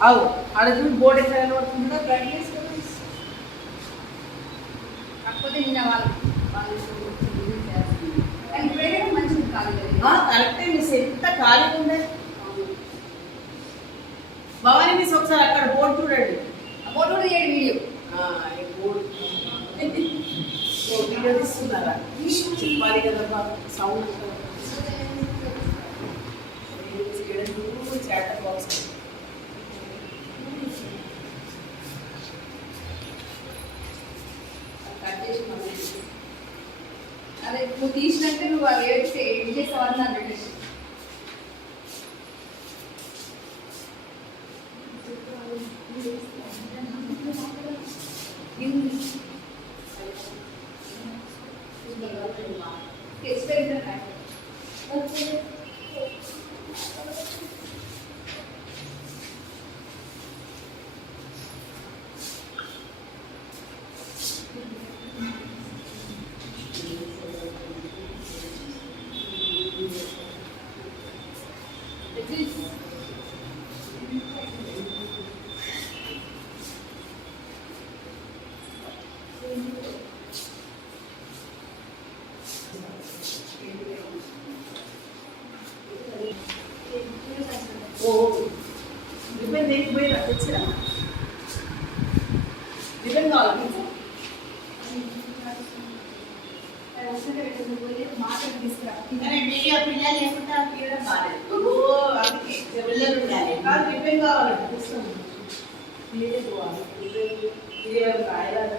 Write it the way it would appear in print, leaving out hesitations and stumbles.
అవు అడుగు బోర్డు ఎక్కడ పడుతుందో ప్రాక్టీస్ కాకపోతే నిన్న వాళ్ళు మంచిగా కరెక్టే మిస్ ఎంత ఖాళీగా ఉండే భవానీ మిస్ ఒకసారి అక్కడ బోర్డు చూడండి బోర్డు కూడా చేయండి వీడియో తీస్తున్నారా చెప్పాలి కదా సౌండ్ చాటర్ బాక్స్ అదే నువ్వు తీసినట్టే నువ్వు అది ఏం చేసావని నాకు పెట్టేసి రిబన్ దేనికి పోయి తెచ్చిరా రిబన్ కావాలి మీకు పిల్లలు లేకుండా తీయడం బాగాలేదు అందుకే పిల్లలు ఉండాలి కాదు రిబన్ కావాలంటే తీసుకోండి మీరే పోవాలి రిబన్ రాయాలి